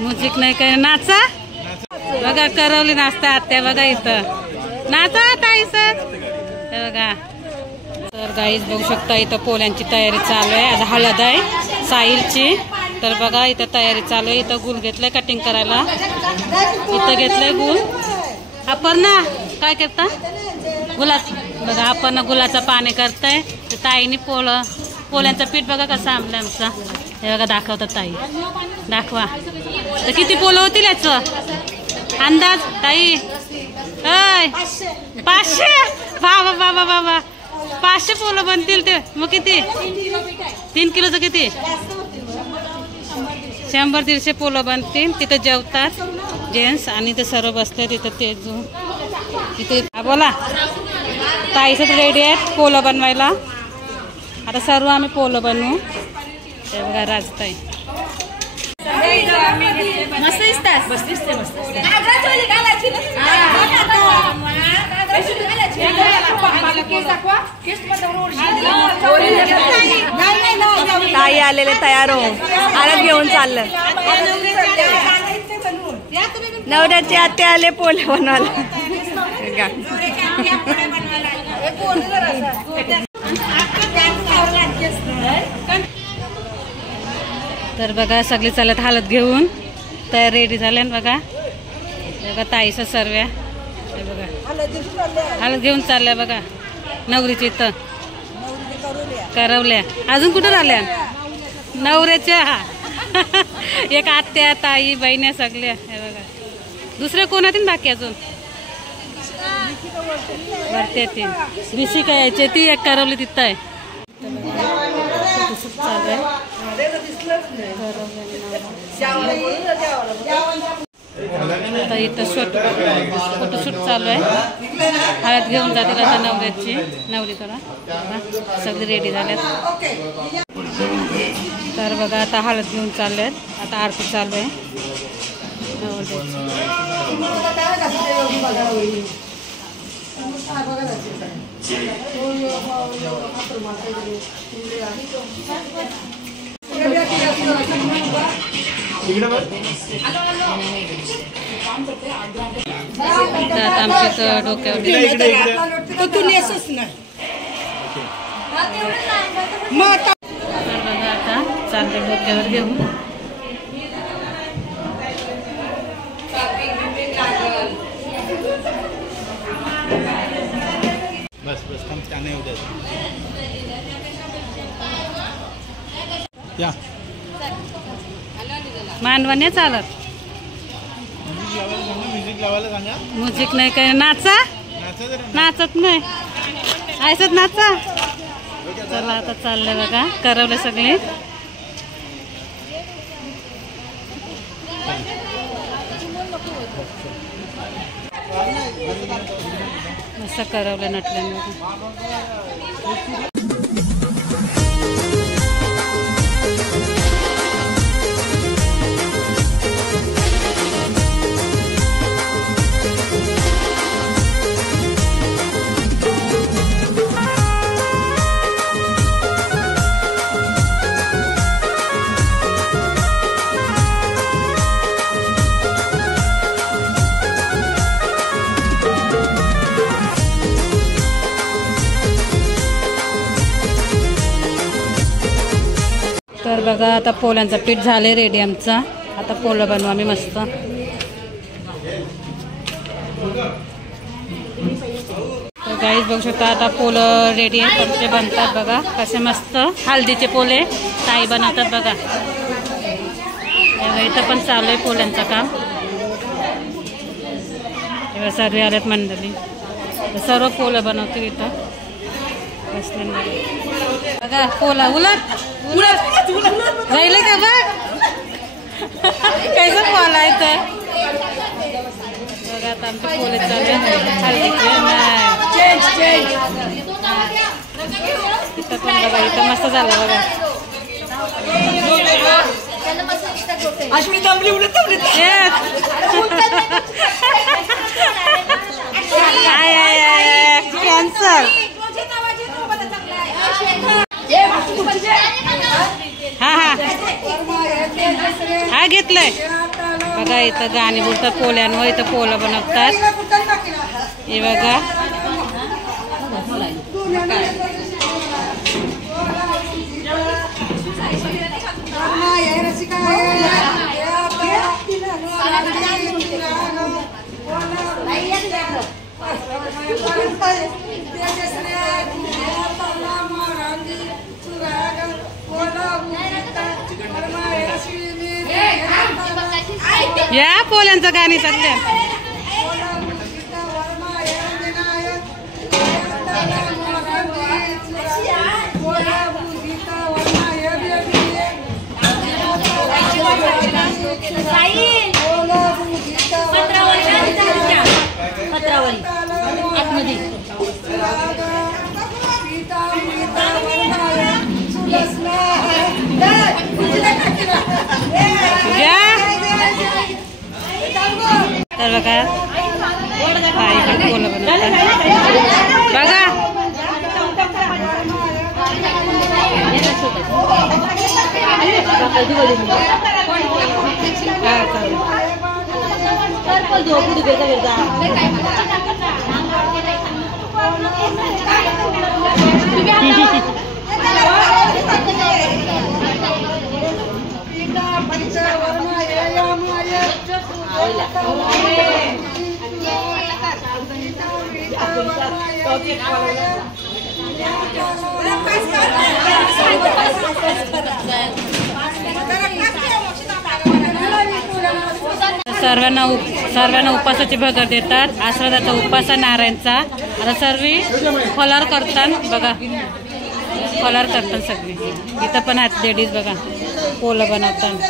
Music नाही काय नाचा बघा करवली नाचता आत्या बघा इथं नाचा ताई सर हे बघा तर गाईज बघू शकता इथं पोल्यांची तयारी चालू आहे आज हळद आहे साहिलची तर बघा इथं तयारी चालू आहे इथं गुल घेतलंय कटिंग करायला इथं घेतलंय गुल आपण ना काय करता गुलाब बघा आपण गुलाचं पाणी करताय तर ताईने पोल्यांचं पीठ बघा कसं आणलं आमचं हे बघा दाखवतात ताई दाखवा तर किती पोलं होतील याचं अंदाज ताई 500 बाबा बाबा बाबा 500 पोलं बनतील ते मग किती 3 किलोचं किती 100-150 पोलं बनतील तिथं जेवतात जेंट्स आणि ते सर्व बसतात तिथं ते तिथे बोला ताईचं रेडी आहेत पोलं बनवायला आता सर्व आम्ही पोलं बनवू ते बघा राजताई मस्त दिसतात ताई आलेले तयार हो हळद घेऊन चाललं नवऱ्याचे आते आले पोले बनवायला तर बघा सगळे चालत हालत घेऊन तयार रेडी झाले बघा बघा ताईचं सर्व्या बघा हालत घेऊन चालल्या बघा नवरीची इथं करवल्या अजून कुठं राहिल्या नवऱ्याच्या एक आत्या ताई बहिण्या सगळ्या हे बघा दुसऱ्या कोणातील बाकी अजून वरती ती बिशी काय यायची ती एक करवली तिथं आहे चालू आहे आता इथं फोटोशूट चालू आहे हळद घेऊन जातील आता नवऱ्याची नवरीकडं सगळे रेडी झाल्यात तर बघा आता हळद घेऊन चालू आहेत आता आरती चालू आहे आमच्या डोक्यावर आता चालते डोक्यावर घेऊन बस हम जाने उधर क्या मांडवाने चालत म्युझिक लावायला सांगा म्युझिक नाही काय नाचा नाचत नाही ऐसत नाचा चला आता चाललंय बघा करवले सगळे मस्त करवलं नटल्यानं तर बघा आता पोल्यांचा पीठ झाले रेडी आमचा आता पोलं बनवू आम्ही मस्त तर गाईज बघू शकता आता पोलं रेडी आहे कसे बनतात बघा कसे मस्त हळदीचे पोले ताई बनवतात बघा इथं पण चालू आहे पोल्यांचं काम तेव्हा सर्व आल्यात मंडळी सर्व पोलं बनवतील इथं बसले बघा पोला उलट उलट राहिले का बघ कैसं बोलायचं बघा आता आमचे पोले चालले हळदीचे नाही तिथं पण बघा इथं मस्त झालं बघा कॅन्सर हा हा हा घेतलंय बघा इथं गाणी बोलतात पोल्यांवर इथं पोलं बनवतात हे बघा या पोल्यांचं गाणी चालले तर बघा इकडे पोलं बनवतात बघा सर्वांना उपासाची भगर देतात आश्रदाचा उपास नारायणचा आता सर्व फलार करतात बघा फलार करतात सगळी इथं पण आहेत लेडीज बघा पोलं बनवतात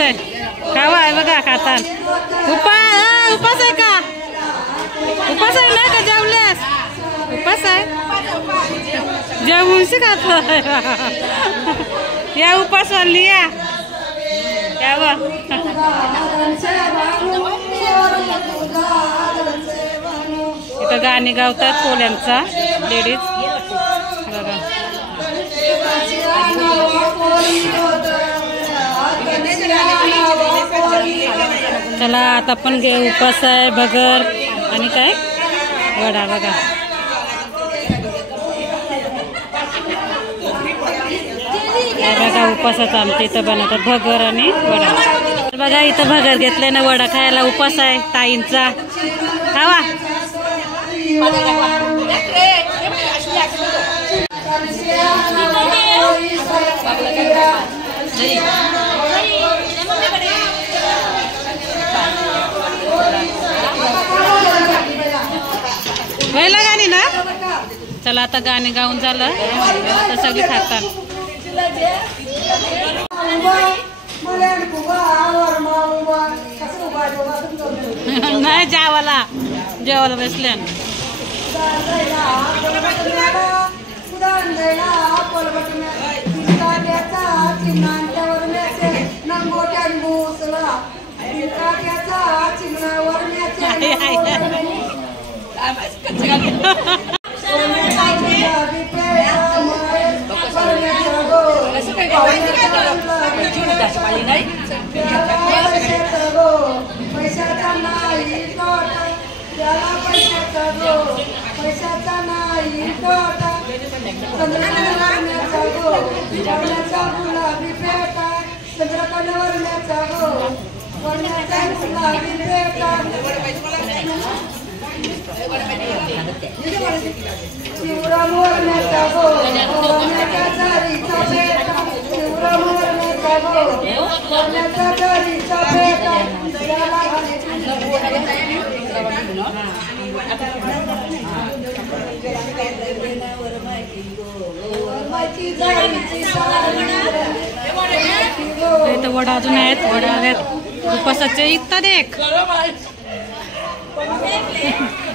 वाटतंय खावा आहे बघा खातात. उपास आहे का? उपास आहे ना का जेवल्यास? उपास आहे जेवूनशी खातो. या उपास वाली या बघ. इथं गाणी गावतात पोल्यांचा लेडीज बघा. चला आता पण उपास आहे भगर आणि काय वडा बघा. बघा उपासाचं आमच्या इथं बनवतात भगर आणि वडा. बघा इथं भगर घेतलंय ना वडा खायला. उपास आहे ताईंचा खावा. व्हायला गाणी ना. चला आता गाणी गाऊन झालं तर सगळी खातात. नाही जेवायला बसल्या. पैशाचा नाही तोटा गुलाबी पेटा चंद्रकंडवरण्याचा गो वरण्याचा गुलाबी पेटा शिवराम वरण्याचा गो वरण्याचा झारीचा पेटा शिवराम वरण्याचा गो वरण्याचा झारीचा पेटा इथं वडा अजून आहेत. वडा आहेत उपासाचे इथं देख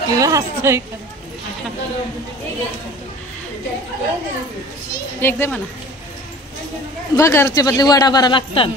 किंवा हसतोय एकदम म्हणा. भगरचे बदले वडा बरा लागतात.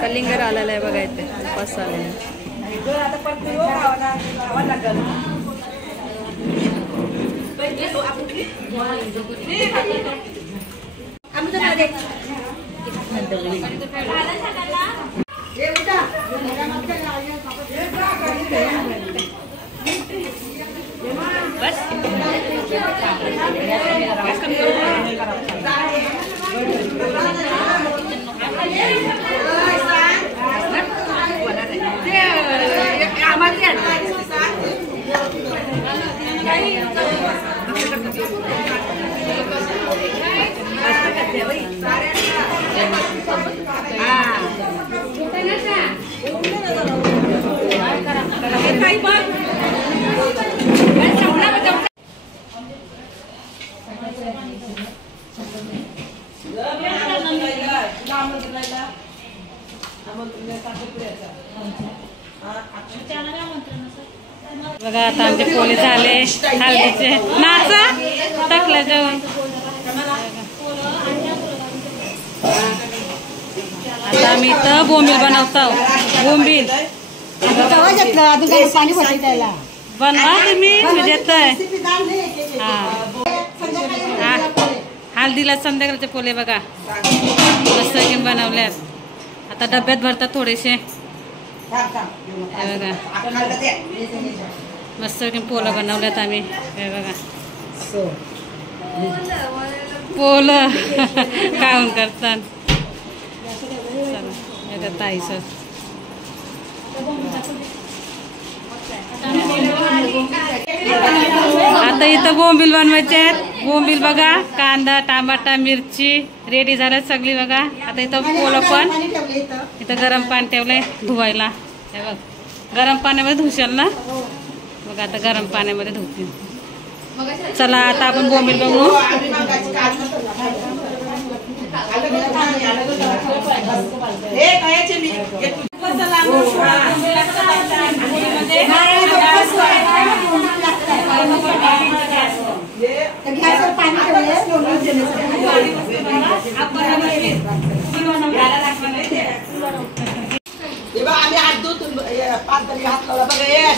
कलिंगर आलेला आहे बघा इथे उपास आलेला. बघा आता आमचे पोले झाले हळदीचे. नाचा टाकला जेवण. आता आम्ही इथं बोंबील बनवतो. बोंबील बनवा तुम्ही देतोय. हा हळदीला संध्याकाळचे पोले बघा मस्त घेऊन बनवल्यात. आता डब्यात भरतात थोडेसे. हे बघा मस्त पोलं बनवल्यात आम्ही. हे बघा पोलं खाऊन करतात. ताईस आता इथं बोंबील बनवायचे आहेत. बोंबील बघा कांदा टमाटा मिरची रेडी झाल्यात सगळी बघा. आता इथं पोलं पण इथं गरम पाणी ठेवलंय धुवायला. हे बघ गरम पाण्यामध्ये धुशाल ना. बघा आता गरम पाण्यामध्ये धुतील. चला आता आपण बोंबील बघू.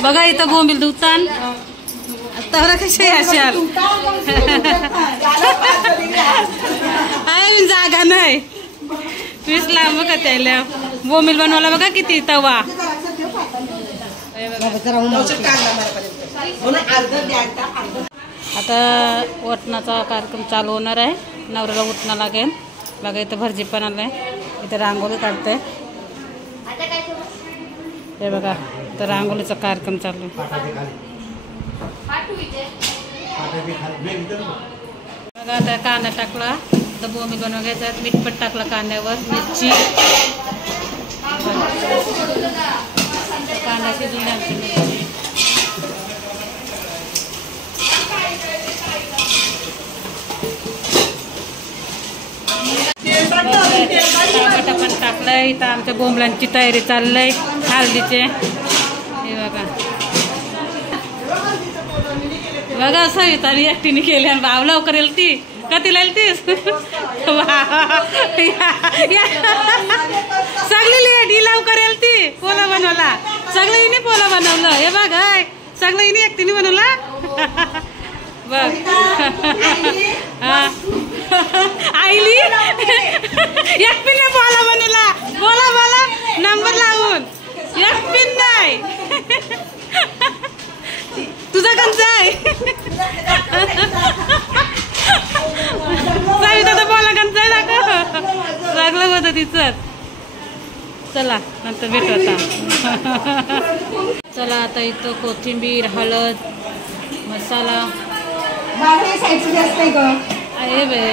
बघा इथं बोंबील धुतान. तर कशी असाल जागा नाही वीस लांब का त्याला. बोंबील बनवला बघा किती तवा. आता वटणाचा कार्यक्रम चालू होणार आहे. नवऱ्याला उठणं लागेल. बघा इथं भरजी पण आलंय. इथं रांगोळी काढते. हे बघा इथं रांगोळीचा कार्यक्रम चालू आहे. बघा आता कांदा टाकला. तर बोंबील बनवून घ्यायचा. मीठपट टाकला कांद्यावर. मिरची कांदा शिजून घ्यायची. मिरची टमाटा पण टाकलंय. इथं आमच्या बोंबलांची तयारी चाललंय हळदीचे. हे बघा बघा सविताने एकटीने केली आणि भाव लवकर येईल ती. कधी येईल तीस सगळी लेडी लवकर येईल ती. पोला बनवला सगळं हिने पोला बनवलं. हे बघ सगळं हिने एकटीने बनवला. बघ आईली एकटीने पोला बनवला. बोला बोला नंबर लावून. एकटीन नाही तुझा कंचा आहे. सविता बोला कंचा आहे दाखव. लागलं होतं तिचं. चला नंतर भेटू आता. चला आता इथं कोथिंबीर हळद मसाला आहे बे.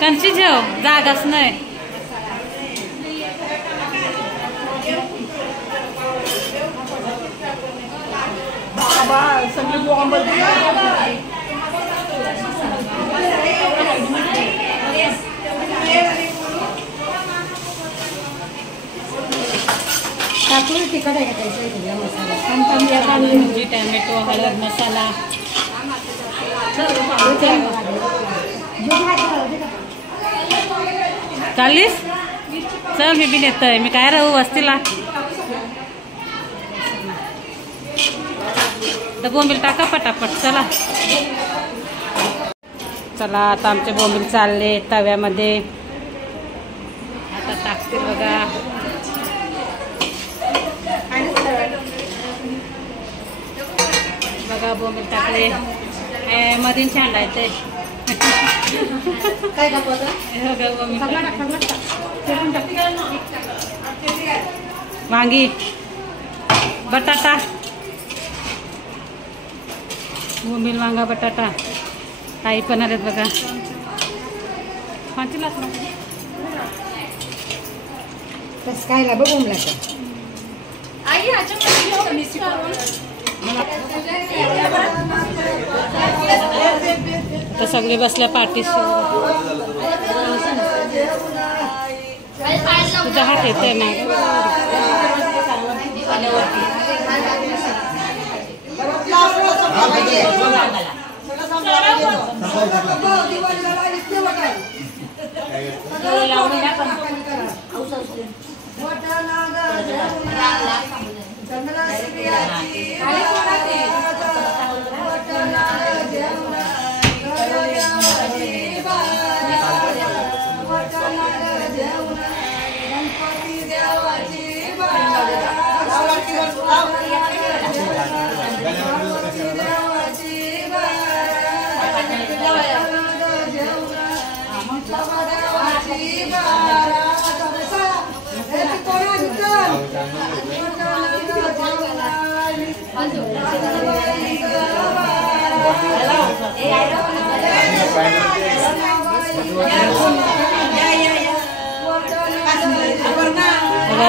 कंची ठेव जागाच नाही. तिखट आहे का मिरची टॅमॅटो हळद मसाला. चाललीस चल मी बी नेतोय. मी काय राहू वस्तीला. तर बोंबील टाका पटापट. चला चला आता आमचे बोंबील चालले तव्यामध्ये. आता टाकते बघा. बघा बोंबील टाकले. मधीन छांडायचे. वांगी बटाटा बोंबील, वांगा, बटाटा. ताई पण आलेत बघा. पाचीलाच ना तसं खायला बघ बोंबलाचं. तर सगळे बसल्या पाठीशी. तुझा हात येतोय ना.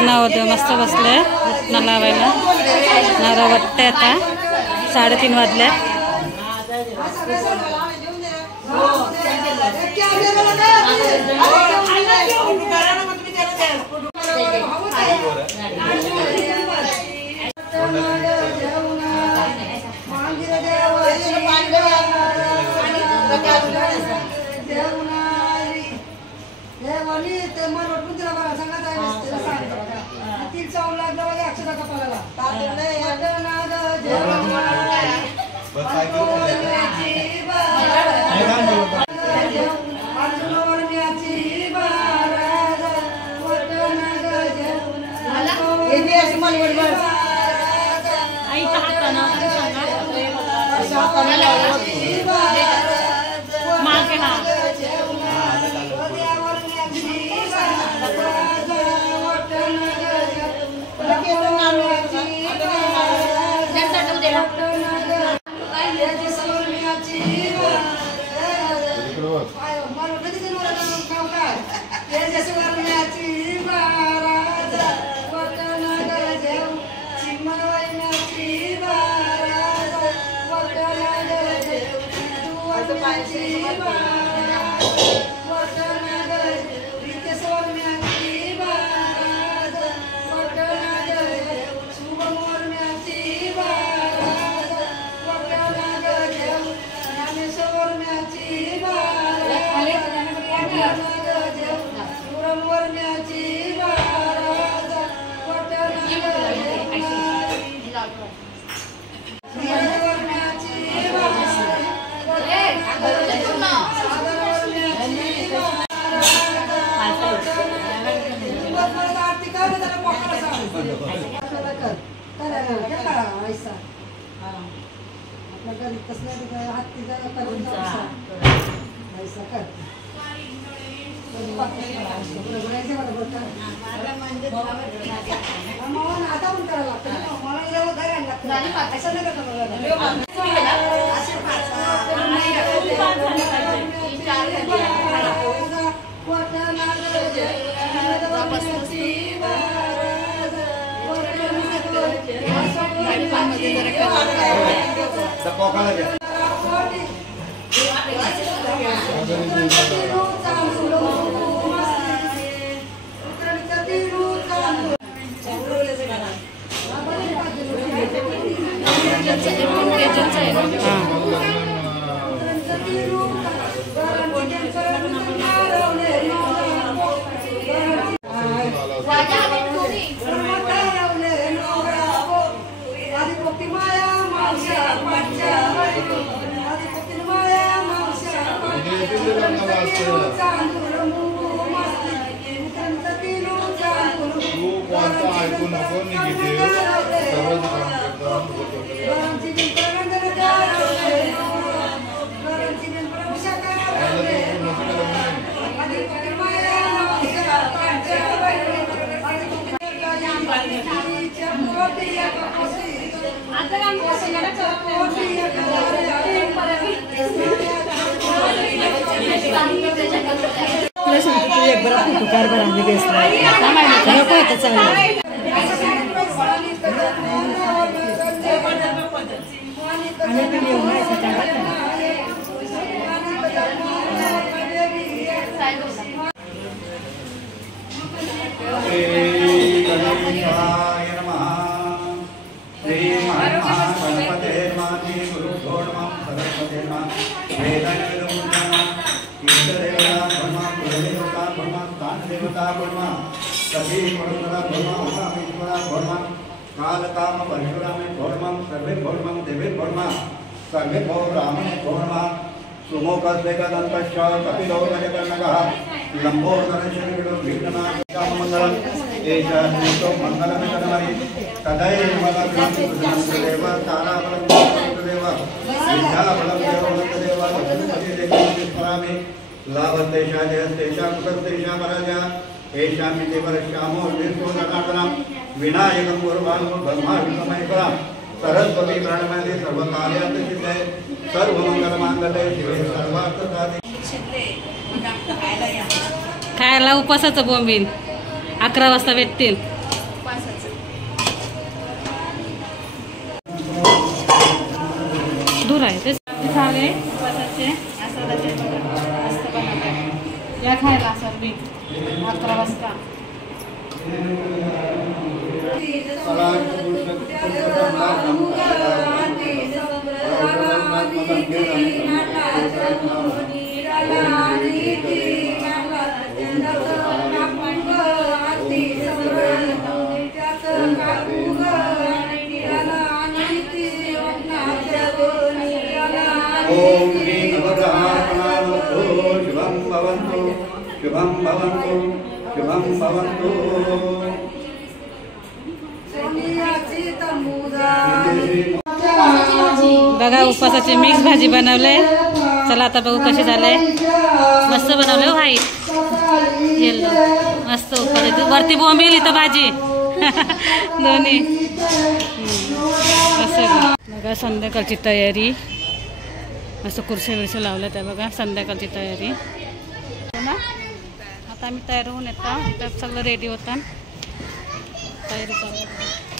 नवरदेव मस्त बसले रत्न लावायला. नारळ वाटते आता. 3:30 वाजले. आता एक बरा फोटो कार बरा आम्ही घेतला नको येतं चांगलं आणि पण येऊ नाही कालकाम परशुरामे भौर्मं सर्वे भौर्मं देवे भौर्मा सर्वे भौरामणे भौर्मा सुमुखस्वेकदन्तश्च कपिलो गजकर्णकः लम्बोदरशरीरो भीष्मनामङ्गलम् एष श्रीतो मङ्गलमितनमरि तदैर्मलग्रन्थदेव ताराबलदेव विद्याबलं देवदेव लक्ष्मीपतिदेवस्मरामि लाभस्तेषा जयस्तेषा कुतस्तेषा पराजया एषामिति वर्ष्यामो विष्णु जनार्दनं विनायकं गुरुवान् ब्रह्मा विष्णुमहेश्वरा सरस्वती प्रणमते सर्वकार्यार्थ सिद्धे सर्वमंगलमांगल्ये शिवे सर्वार्थसाधिके खायला उपासाचं बोंबील 11 वाजता भेटतील. दूर आहे ते झाले उपासाचे मस्त बनवले या खायला सर्व 11 वाजता. ओम श्री नवग्रहार्पणावतो शुभं भवन्तु शुभं भवन्तु शुभं भवन्तु. बघा उपासाची मिक्स भाजी बनवले. चला आता बघू कशी झाले. मस्त बनवले हो भाई. मस्त उपासाची वरती बोंबील इथं भाजी दोन्ही असं. बघा संध्याकाळची तयारी. असं कुर्स्या बिरस्या लावल्या त्या बघा संध्याकाळची तयारी हो ना. आता आम्ही तयार होऊन येतो. इथं सगळं रेडी होता. तयारी चालू.